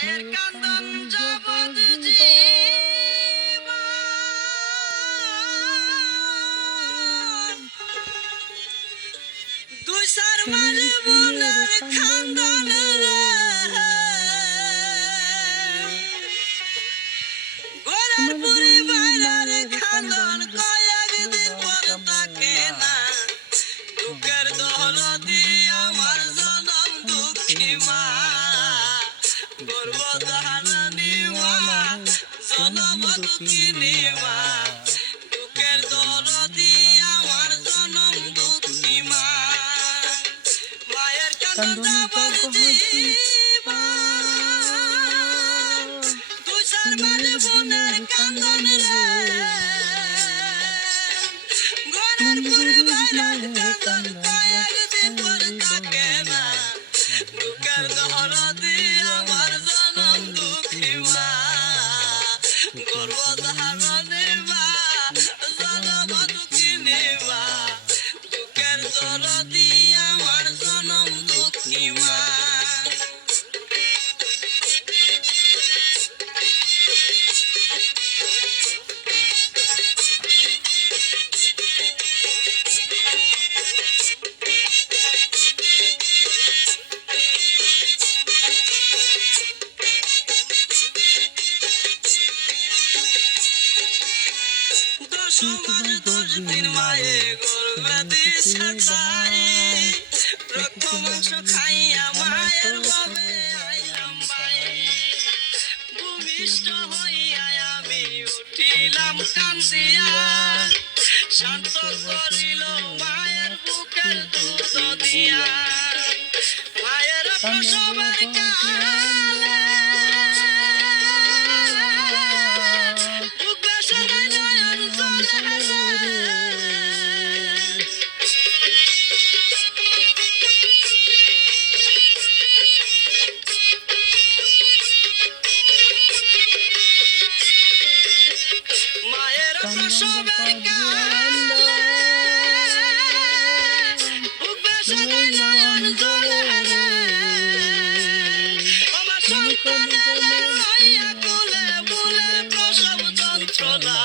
মায়ের কান্দন জগৎ জীবন দুই চার মাস বোনের কান্দন রে ঘরের পরিবারের কান্দন কয়েকদিন পর থাকে না দুঃখের দহরতি আমার জনম দুঃখী মা গর্ভধারণী মা জনম দুঃখিনী মা দুঃখের দহরতি আমার জনম দুঃখী মা মায়ের কান্দন যাবার জীবন দুই চার মাস বোনের কান্দন রে ঘরের পরিবারের কান্দন কয়েকদিন পর থাকে না দুঃখের দহরতি আমার জনম দুঃখী মা গর্ভধারণী মা জনম দুঃখিনী মা দুঃখের দহরতি আমার জনম দুঃখী মা সমাজ 10 দিন মায়ে গর্ভে দিছে ছাই রক্ত মাংস খাইয়া মায়ের গর্ভে আইলাম ভাই ভূমিষ্ঠ হইয়া আমি উঠিলাম কান্দিয়া শান্ত করিল মায়ের বুকের দুধ দিয়া মায়ের প্রসবের কালে বুক বেসারে নয়ন জলে মায়ের প্রসবের কালে বুক বেসারে নয়ন জলে আমার সন্তানের লইয়া কোলে বলে প্রসব যন্ত্রণা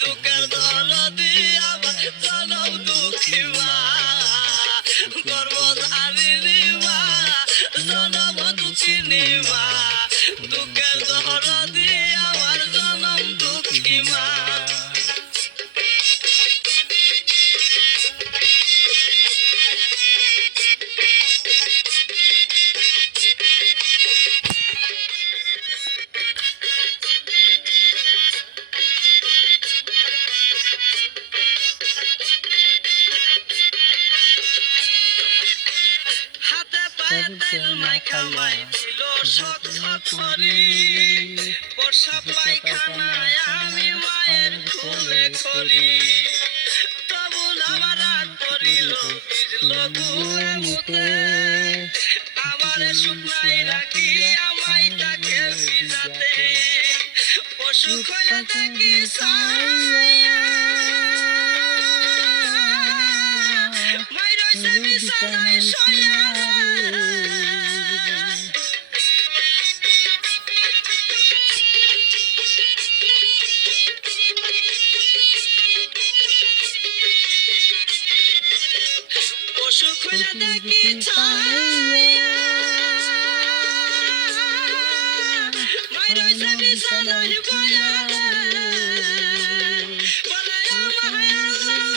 দুঃখের দহরতি আমার জনম দুঃখী মা গর্ভধারিণী মা জনম দুঃখিনী মা দুঃখের দহরতি আমার জনম দুঃখী মা হাতে পায়ে তেল মাইখা মাই দিল শক্ত করি বর্ষা পায়খানায় আমি মায়ের খুলে করি তবু আমার রাগ করিল ভিজল গুয়ে মুতে আমারে শুকনাই রাখি আমায় তাকে ভিজাতে পশু খোলা থাকি সাইয়া মাই রইছে বিছানায় শুয়া পশু খোলা দেখি ছায়া মাই রইছে বিছানায় বয়া বলে মায়া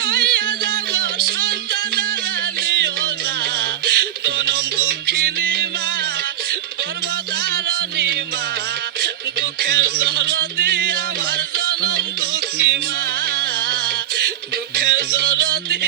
লইয়া যাব সন্তানেরা নিও না জনম দুঃখিনী মা গর্ভধারণী মা দুঃখের দহরতি আমার জনম দুঃখী মা দুঃখের দহরতি